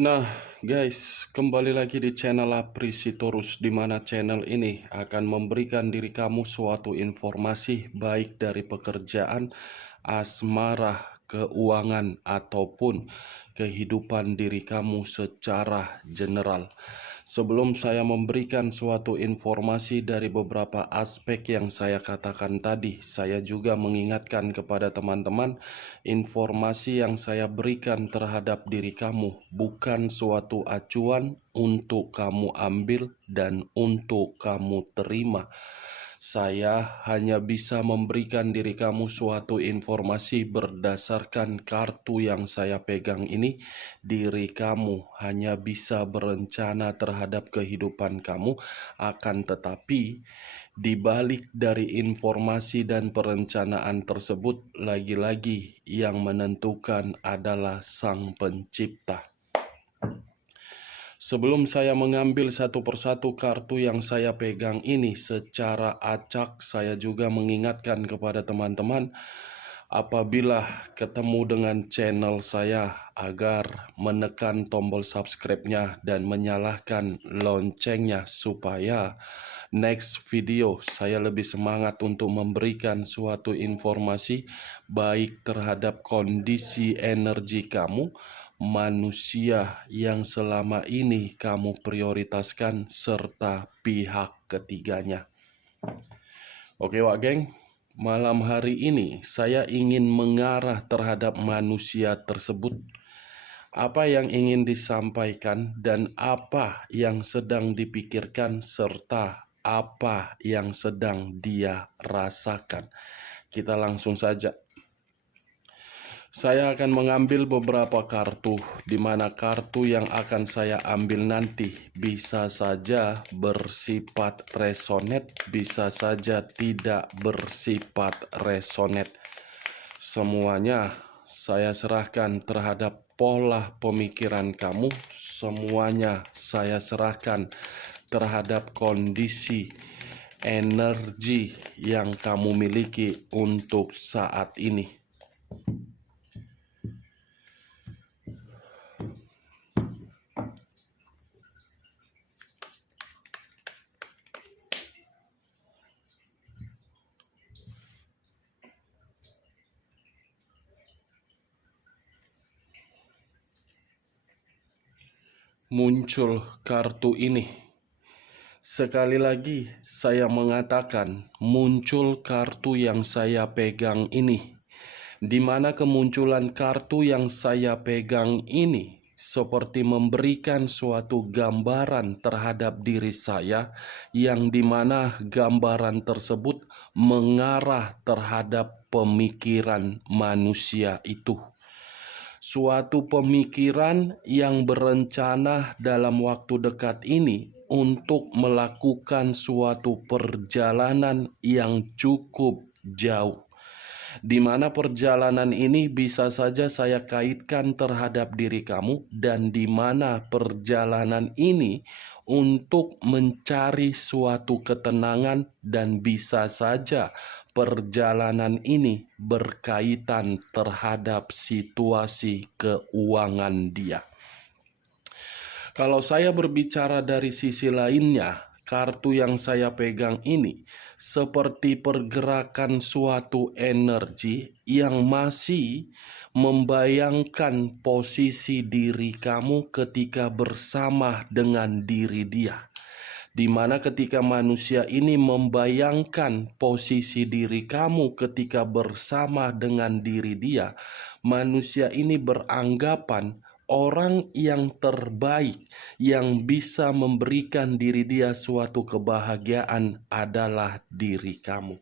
Nah, guys, kembali lagi di channel Aprisitorus, di mana channel ini akan memberikan diri kamu suatu informasi baik dari pekerjaan, asmara, keuangan, ataupun kehidupan diri kamu secara general. Sebelum saya memberikan suatu informasi dari beberapa aspek yang saya katakan tadi, saya juga mengingatkan kepada teman-teman, informasi yang saya berikan terhadap diri kamu bukan suatu acuan untuk kamu ambil dan untuk kamu terima. Saya hanya bisa memberikan diri kamu suatu informasi berdasarkan kartu yang saya pegang ini. Diri kamu hanya bisa berencana terhadap kehidupan kamu, akan tetapi di balik dari informasi dan perencanaan tersebut, lagi-lagi yang menentukan adalah Sang Pencipta. Sebelum saya mengambil satu persatu kartu yang saya pegang ini secara acak, saya juga mengingatkan kepada teman-teman, apabila ketemu dengan channel saya, agar menekan tombol subscribe-nya dan menyalakan loncengnya supaya next video saya lebih semangat untuk memberikan suatu informasi baik terhadap kondisi energi kamu, manusia yang selama ini kamu prioritaskan, serta pihak ketiganya. Oke Wak Geng, malam hari ini saya ingin mengarah terhadap manusia tersebut. Apa yang ingin disampaikan dan apa yang sedang dipikirkan serta apa yang sedang dia rasakan. Kita langsung saja. Saya akan mengambil beberapa kartu, di mana kartu yang akan saya ambil nanti bisa saja bersifat resonate, bisa saja tidak bersifat resonate. Semuanya saya serahkan terhadap pola pemikiran kamu, semuanya saya serahkan terhadap kondisi energi yang kamu miliki untuk saat ini. Muncul kartu ini. Sekali lagi saya mengatakan, muncul kartu yang saya pegang ini, di mana kemunculan kartu yang saya pegang ini seperti memberikan suatu gambaran terhadap diri saya, yang dimana gambaran tersebut mengarah terhadap pemikiran manusia itu. Suatu pemikiran yang berencana dalam waktu dekat ini untuk melakukan suatu perjalanan yang cukup jauh, di mana perjalanan ini bisa saja saya kaitkan terhadap diri kamu, dan di mana perjalanan ini untuk mencari suatu ketenangan, dan bisa saja perjalanan ini berkaitan terhadap situasi keuangan dia. Kalau saya berbicara dari sisi lainnya, kartu yang saya pegang ini seperti pergerakan suatu energi yang masih membayangkan posisi diri kamu ketika bersama dengan diri dia. Di mana ketika manusia ini membayangkan posisi diri kamu ketika bersama dengan diri dia, manusia ini beranggapan orang yang terbaik yang bisa memberikan diri dia suatu kebahagiaan adalah diri kamu.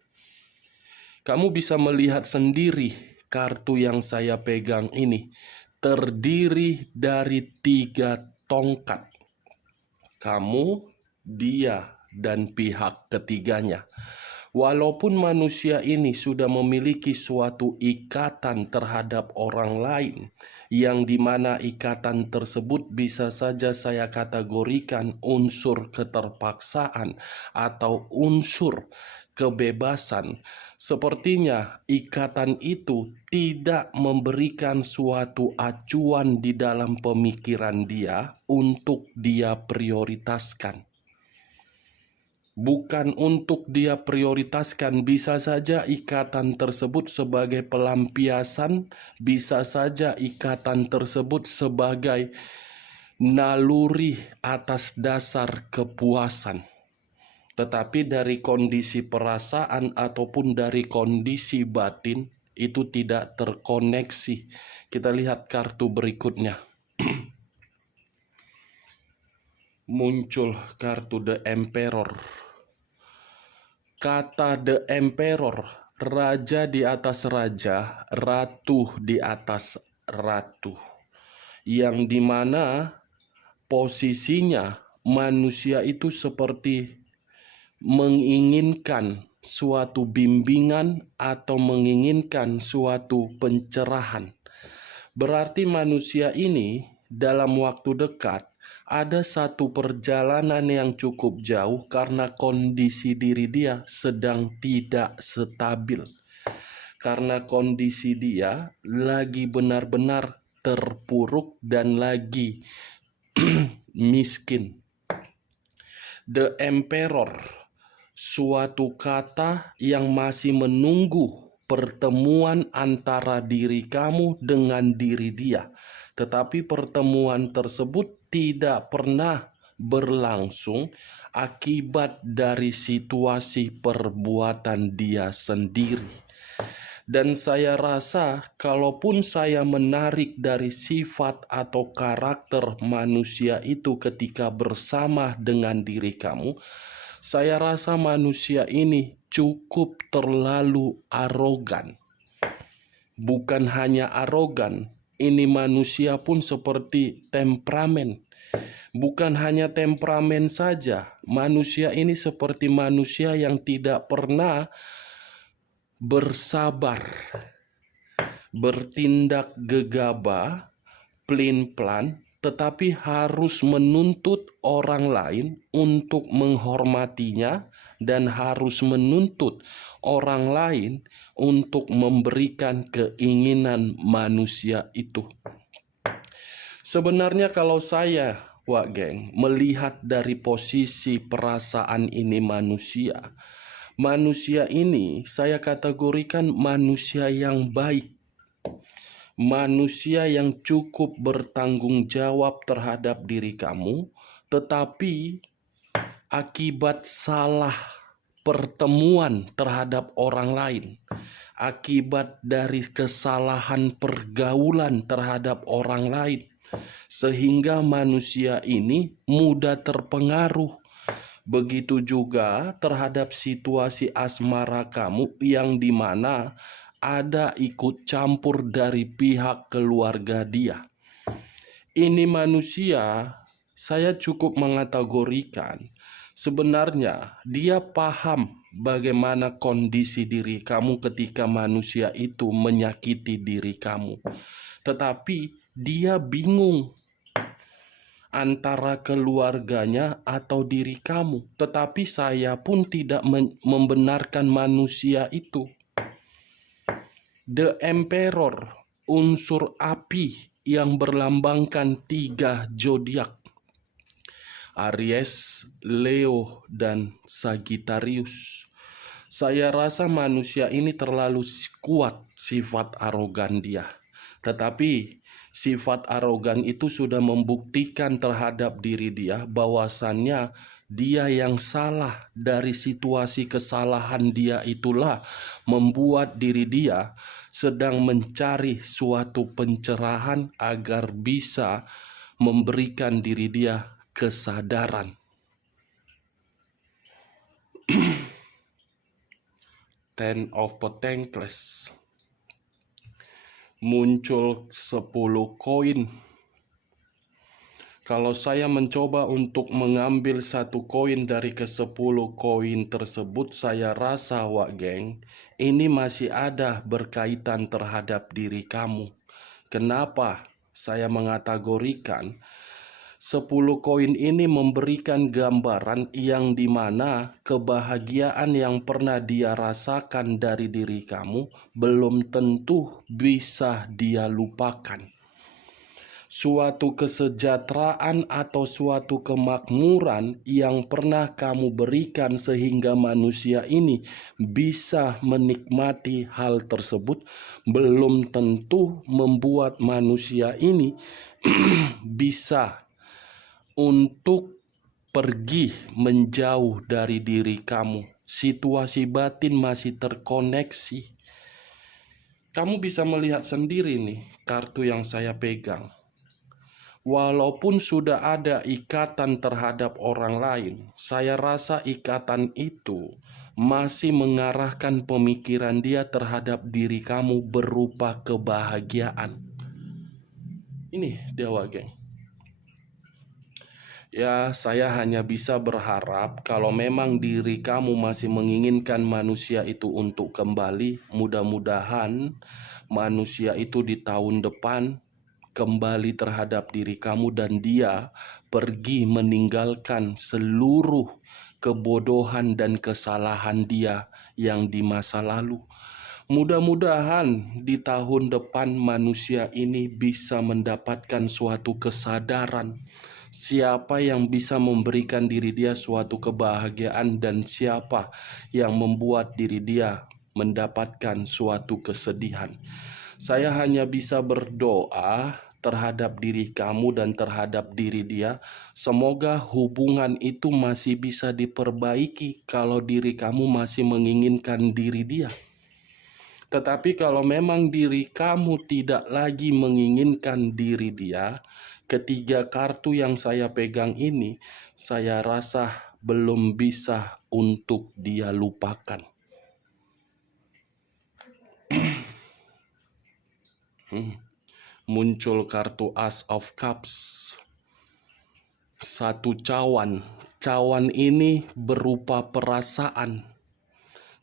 Kamu bisa melihat sendiri kartu yang saya pegang ini terdiri dari 3 tongkat. Kamu, dia, dan pihak ketiganya. Walaupun manusia ini sudah memiliki suatu ikatan terhadap orang lain, yang dimana ikatan tersebut bisa saja saya kategorikan unsur keterpaksaan atau unsur kebebasan. Sepertinya ikatan itu tidak memberikan suatu acuan di dalam pemikiran dia untuk dia prioritaskan. Bukan untuk dia prioritaskan, bisa saja ikatan tersebut sebagai pelampiasan, bisa saja ikatan tersebut sebagai naluri atas dasar kepuasan. Tetapi dari kondisi perasaan ataupun dari kondisi batin itu tidak terkoneksi. Kita lihat kartu berikutnya. Muncul kartu The Emperor. Kata The Emperor, raja di atas raja, ratu di atas ratu. Yang dimana posisinya manusia itu seperti menginginkan suatu bimbingan atau menginginkan suatu pencerahan. Berarti manusia ini dalam waktu dekat ada satu perjalanan yang cukup jauh karena kondisi diri dia sedang tidak stabil. Karena kondisi dia lagi benar-benar terpuruk dan lagi miskin. The Emperor, suatu kata yang masih menunggu pertemuan antara diri kamu dengan diri dia. Tetapi pertemuan tersebut tidak pernah berlangsung akibat dari situasi perbuatan dia sendiri. Dan saya rasa kalaupun saya menarik dari sifat atau karakter manusia itu ketika bersama dengan diri kamu, saya rasa manusia ini cukup terlalu arogan. Bukan hanya arogan, ini manusia pun seperti temperamen. Bukan hanya temperamen saja, manusia ini seperti manusia yang tidak pernah bersabar, bertindak gegabah, pelin-pelan, tetapi harus menuntut orang lain untuk menghormatinya dan harus menuntut orang lain untuk memberikan keinginan manusia itu. Sebenarnya kalau saya, Wak Geng, melihat dari posisi perasaan ini manusia ini saya kategorikan manusia yang baik. Manusia yang cukup bertanggung jawab terhadap diri kamu, tetapi akibat salah pertemuan terhadap orang lain, akibat dari kesalahan pergaulan terhadap orang lain, sehingga manusia ini mudah terpengaruh. Begitu juga terhadap situasi asmara kamu yang dimana ada ikut campur dari pihak keluarga dia. Ini manusia, saya cukup mengategorikan, sebenarnya dia paham bagaimana kondisi diri kamu ketika manusia itu menyakiti diri kamu. Tetapi dia bingung antara keluarganya atau diri kamu. Tetapi saya pun tidak membenarkan manusia itu. The Emperor, unsur api yang berlambangkan 3 zodiak, Aries, Leo, dan Sagittarius. Saya rasa manusia ini terlalu kuat sifat arogan dia. Tetapi sifat arogan itu sudah membuktikan terhadap diri dia bahwasannya dia yang salah. Dari situasi kesalahan dia itulah membuat diri dia sedang mencari suatu pencerahan agar bisa memberikan diri dia kesadaran. Ten of Pentacles. Muncul 10 koin. Kalau saya mencoba untuk mengambil 1 koin dari ke-10 koin tersebut, saya rasa, Wak Geng, ini masih ada berkaitan terhadap diri kamu. Kenapa saya mengategorikan? 10 koin ini memberikan gambaran yang dimana kebahagiaan yang pernah dia rasakan dari diri kamu belum tentu bisa dia lupakan. Suatu kesejahteraan atau suatu kemakmuran yang pernah kamu berikan sehingga manusia ini bisa menikmati hal tersebut belum tentu membuat manusia ini bisa untuk pergi menjauh dari diri kamu. Situasi batin masih terkoneksi. Kamu bisa melihat sendiri nih kartu yang saya pegang. Walaupun sudah ada ikatan terhadap orang lain, saya rasa ikatan itu masih mengarahkan pemikiran dia terhadap diri kamu berupa kebahagiaan. Ini Dewa, geng. Ya, saya hanya bisa berharap kalau memang diri kamu masih menginginkan manusia itu untuk kembali, mudah-mudahan manusia itu di tahun depan kembali terhadap diri kamu dan dia pergi meninggalkan seluruh kebodohan dan kesalahan dia yang di masa lalu. Mudah-mudahan di tahun depan manusia ini bisa mendapatkan suatu kesadaran siapa yang bisa memberikan diri dia suatu kebahagiaan dan siapa yang membuat diri dia mendapatkan suatu kesedihan. Saya hanya bisa berdoa terhadap diri kamu dan terhadap diri dia. Semoga hubungan itu masih bisa diperbaiki kalau diri kamu masih menginginkan diri dia. Tetapi kalau memang diri kamu tidak lagi menginginkan diri dia, ketiga kartu yang saya pegang ini, saya rasa belum bisa untuk dia lupakan. Muncul kartu Ace of Cups. Satu cawan. Cawan ini berupa perasaan.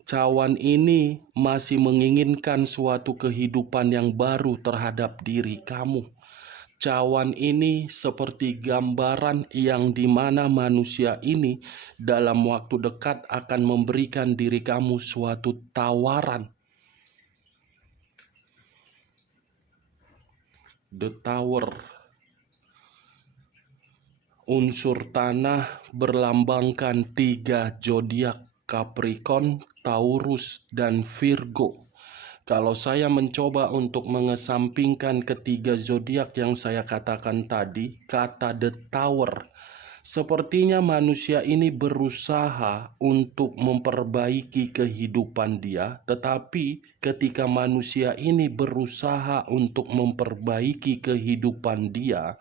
Cawan ini masih menginginkan suatu kehidupan yang baru terhadap diri kamu. Cawan ini seperti gambaran yang dimana manusia ini dalam waktu dekat akan memberikan diri kamu suatu tawaran. The Tower. Unsur tanah berlambangkan 3 zodiak, Capricorn, Taurus, dan Virgo. Kalau saya mencoba untuk mengesampingkan ketiga zodiak yang saya katakan tadi, kata The Tower, sepertinya manusia ini berusaha untuk memperbaiki kehidupan dia, tetapi ketika manusia ini berusaha untuk memperbaiki kehidupan dia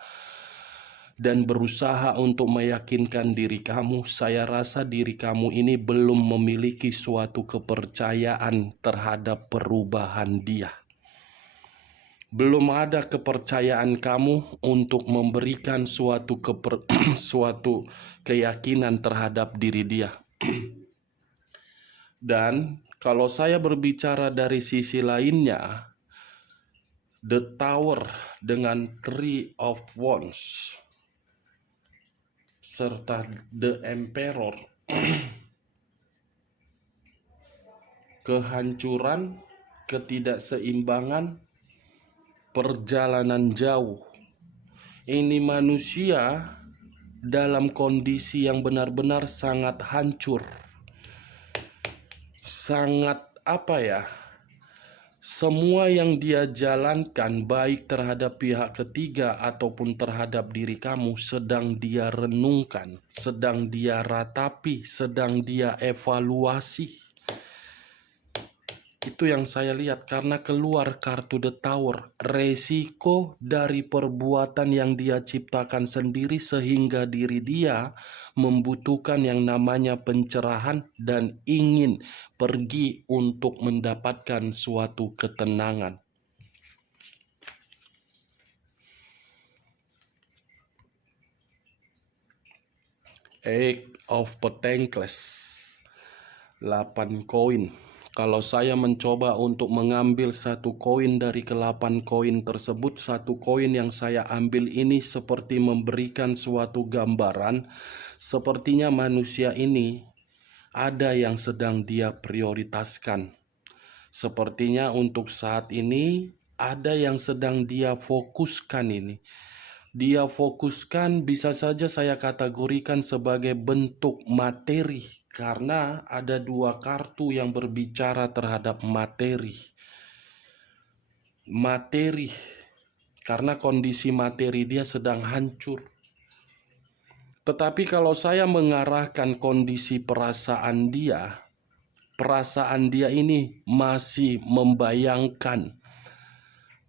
dan berusaha untuk meyakinkan diri kamu, saya rasa diri kamu ini belum memiliki suatu kepercayaan terhadap perubahan dia. Belum ada kepercayaan kamu untuk memberikan suatu keyakinan terhadap diri dia. Dan kalau saya berbicara dari sisi lainnya, The Tower dengan Three of Wands serta The Emperor, kehancuran, ketidakseimbangan, perjalanan jauh. Ini manusia dalam kondisi yang benar-benar sangat hancur. Sangat semua yang dia jalankan baik terhadap pihak ketiga ataupun terhadap diri kamu sedang dia renungkan, sedang dia ratapi, sedang dia evaluasi. Itu yang saya lihat karena keluar kartu The Tower. Resiko dari perbuatan yang dia ciptakan sendiri sehingga diri dia membutuhkan yang namanya pencerahan dan ingin pergi untuk mendapatkan suatu ketenangan. Eight of Pentacles, 8 koin. Kalau saya mencoba untuk mengambil satu koin dari ke-8 koin tersebut, satu koin yang saya ambil ini seperti memberikan suatu gambaran, sepertinya manusia ini ada yang sedang dia prioritaskan. Sepertinya untuk saat ini ada yang sedang dia fokuskan ini. Dia fokuskan bisa saja saya kategorikan sebagai bentuk materi, karena ada dua kartu yang berbicara terhadap materi. Materi, karena kondisi materi dia sedang hancur. Tetapi kalau saya mengarahkan kondisi perasaan dia ini masih membayangkan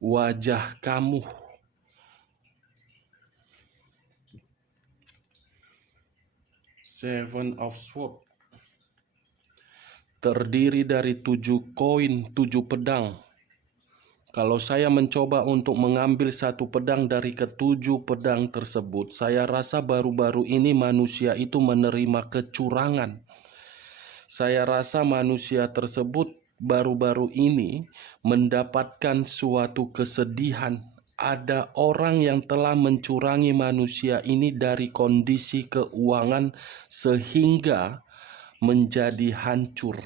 wajah kamu. Seven of Swords terdiri dari 7 koin, 7 pedang. Kalau saya mencoba untuk mengambil satu pedang dari ketujuh pedang tersebut, saya rasa baru-baru ini manusia itu menerima kecurangan. Saya rasa manusia tersebut baru-baru ini mendapatkan suatu kesedihan. Ada orang yang telah mencurangi manusia ini dari kondisi keuangan sehingga menjadi hancur.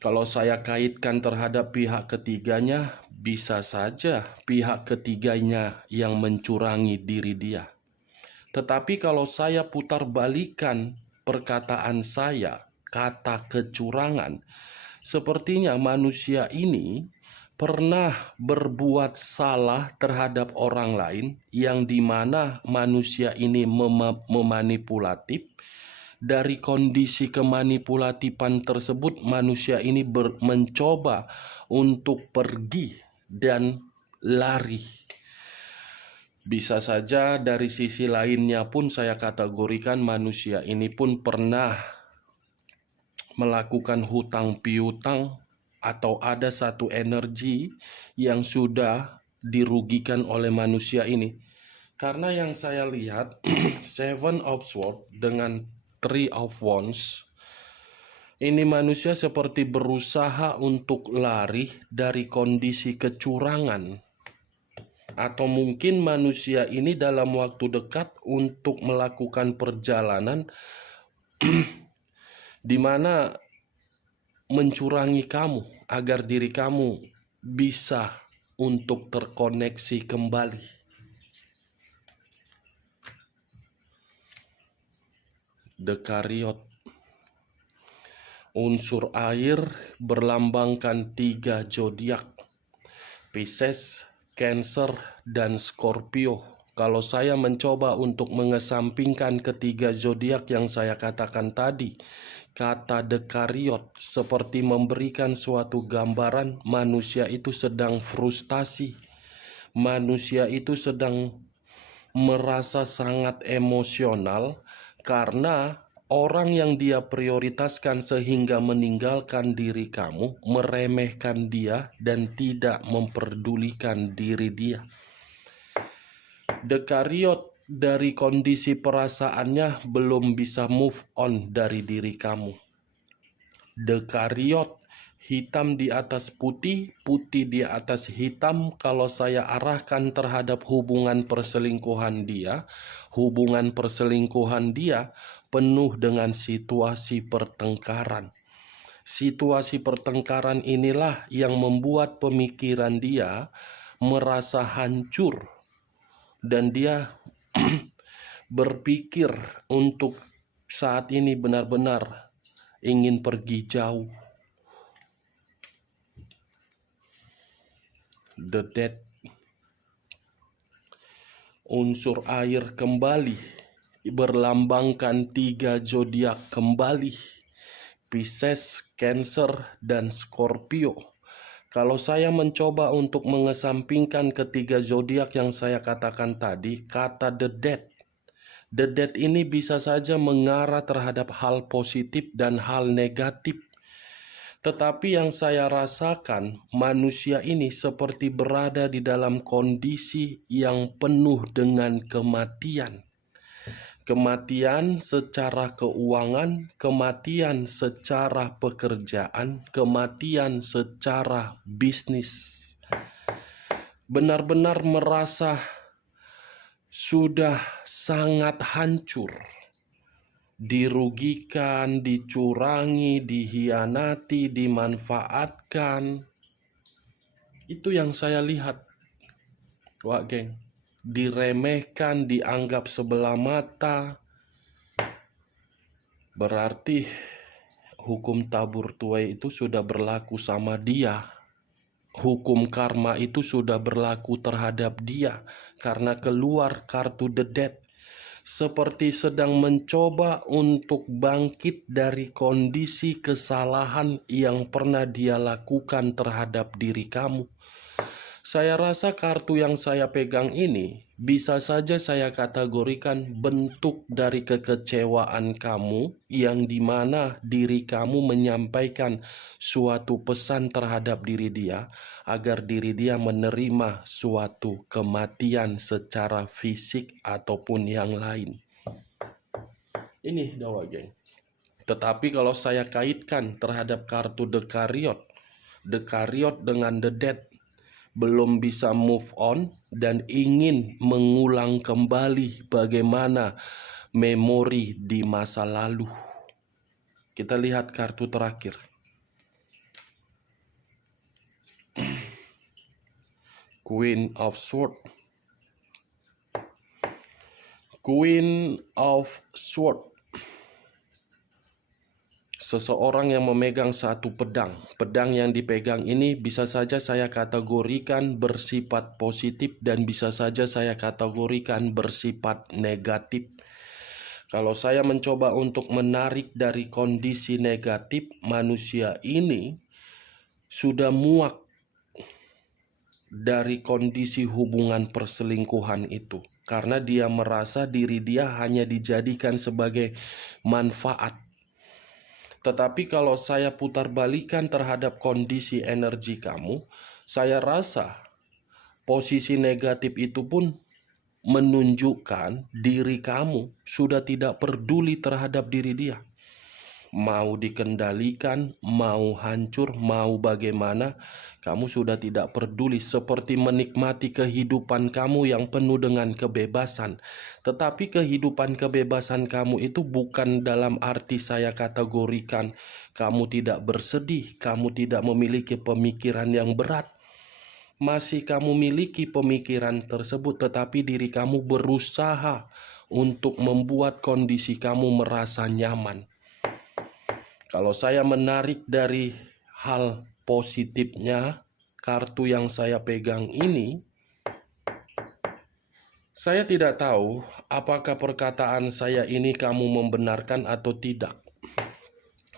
Kalau saya kaitkan terhadap pihak ketiganya, bisa saja pihak ketiganya yang mencurangi diri dia. Tetapi kalau saya putar balikan perkataan saya, kata kecurangan, sepertinya manusia ini pernah berbuat salah terhadap orang lain, yang dimana manusia ini memanipulatif. Dari kondisi kemanipulatifan tersebut, manusia ini mencoba untuk pergi dan lari. Bisa saja dari sisi lainnya pun saya kategorikan manusia ini pun pernah melakukan hutang piutang, atau ada satu energi yang sudah dirugikan oleh manusia ini. Karena yang saya lihat Seven of Swords dengan Three of Wands, ini manusia seperti berusaha untuk lari dari kondisi kecurangan. Atau mungkin manusia ini dalam waktu dekat untuk melakukan perjalanan di mana mencurangi kamu agar diri kamu bisa untuk terkoneksi kembali. The Chariot, unsur air berlambangkan 3 zodiak, Pisces, Cancer, dan Scorpio. Kalau saya mencoba untuk mengesampingkan ketiga zodiak yang saya katakan tadi, kata The Chariot seperti memberikan suatu gambaran manusia itu sedang frustasi. Manusia itu sedang merasa sangat emosional karena orang yang dia prioritaskan sehingga meninggalkan diri kamu, meremehkan dia dan tidak memperdulikan diri dia. The Chariot dari kondisi perasaannya belum bisa move on dari diri kamu. The Chariot, hitam di atas putih, putih di atas hitam. Kalau saya arahkan terhadap hubungan perselingkuhan dia penuh dengan situasi pertengkaran. Situasi pertengkaran inilah yang membuat pemikiran dia merasa hancur. Dan dia berpikir untuk saat ini benar-benar ingin pergi jauh. The Death, unsur air kembali, berlambangkan 3 zodiak kembali, Pisces, Cancer, dan Scorpio. Kalau saya mencoba untuk mengesampingkan ketiga zodiak yang saya katakan tadi, kata The Death ini bisa saja mengarah terhadap hal positif dan hal negatif. Tetapi yang saya rasakan, manusia ini seperti berada di dalam kondisi yang penuh dengan kematian. kematian secara keuangan, kematian secara pekerjaan, kematian secara bisnis. Benar-benar merasa sudah sangat hancur, dirugikan, dicurangi, dihianati, dimanfaatkan. Itu yang saya lihat, Wak Geng. Diremehkan, dianggap sebelah mata. Berarti hukum tabur tuai itu sudah berlaku sama dia. Hukum karma itu sudah berlaku terhadap dia karena keluar kartu The Death. Seperti sedang mencoba untuk bangkit dari kondisi kesalahan yang pernah dia lakukan terhadap diri kamu. Saya rasa kartu yang saya pegang ini bisa saja saya kategorikan bentuk dari kekecewaan kamu yang dimana diri kamu menyampaikan suatu pesan terhadap diri dia agar diri dia menerima suatu kematian secara fisik ataupun yang lain. Ini dawa geng. Tetapi kalau saya kaitkan terhadap kartu The Chariot dengan The Death, belum bisa move on dan ingin mengulang kembali bagaimana memori di masa lalu. Kita lihat kartu terakhir. Queen of Swords. Queen of Swords. Seseorang yang memegang satu pedang. Pedang yang dipegang ini bisa saja saya kategorikan bersifat positif dan bisa saja saya kategorikan bersifat negatif. Kalau saya mencoba untuk menarik dari kondisi negatif, manusia ini sudah muak dari kondisi hubungan perselingkuhan itu. Karena dia merasa diri dia hanya dijadikan sebagai manfaat. Tetapi kalau saya putar balikan terhadap kondisi energi kamu, saya rasa posisi negatif itu pun menunjukkan diri kamu sudah tidak peduli terhadap diri dia. Mau dikendalikan, mau hancur, mau bagaimana, kamu sudah tidak peduli, seperti menikmati kehidupan kamu yang penuh dengan kebebasan. Tetapi kehidupan kebebasan kamu itu bukan dalam arti saya kategorikan kamu tidak bersedih, kamu tidak memiliki pemikiran yang berat. Masih kamu miliki pemikiran tersebut, tetapi diri kamu berusaha untuk membuat kondisi kamu merasa nyaman. Kalau saya menarik dari hal positifnya, kartu yang saya pegang ini, saya tidak tahu apakah perkataan saya ini kamu membenarkan atau tidak.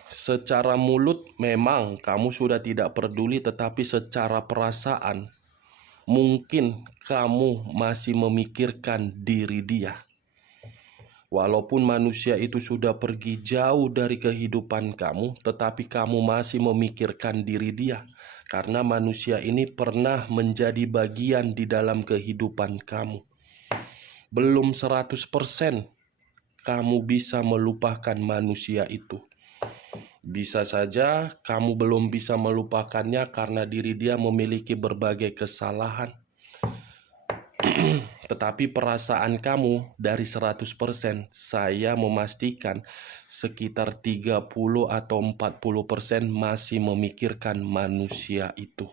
Secara mulut memang kamu sudah tidak peduli, tetapi secara perasaan mungkin kamu masih memikirkan diri dia. Walaupun manusia itu sudah pergi jauh dari kehidupan kamu, tetapi kamu masih memikirkan diri dia. Karena manusia ini pernah menjadi bagian di dalam kehidupan kamu. Belum 100% kamu bisa melupakan manusia itu. Bisa saja kamu belum bisa melupakannya karena diri dia memiliki berbagai kesalahan. Tetapi perasaan kamu dari 100%, saya memastikan sekitar 30 atau 40% masih memikirkan manusia itu.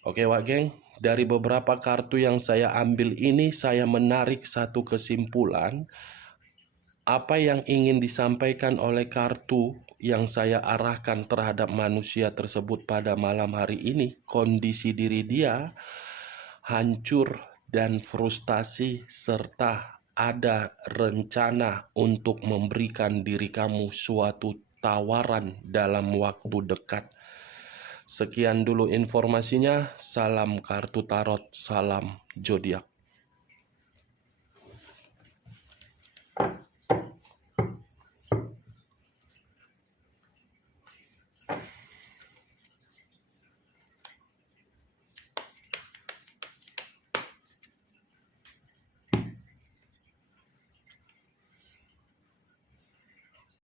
Oke Wak Geng, dari beberapa kartu yang saya ambil ini, saya menarik satu kesimpulan. Apa yang ingin disampaikan oleh kartu yang saya arahkan terhadap manusia tersebut pada malam hari ini, kondisi diri dia hancur dan frustasi, serta ada rencana untuk memberikan diri kamu suatu tawaran dalam waktu dekat. Sekian dulu informasinya. Salam kartu tarot, salam zodiak.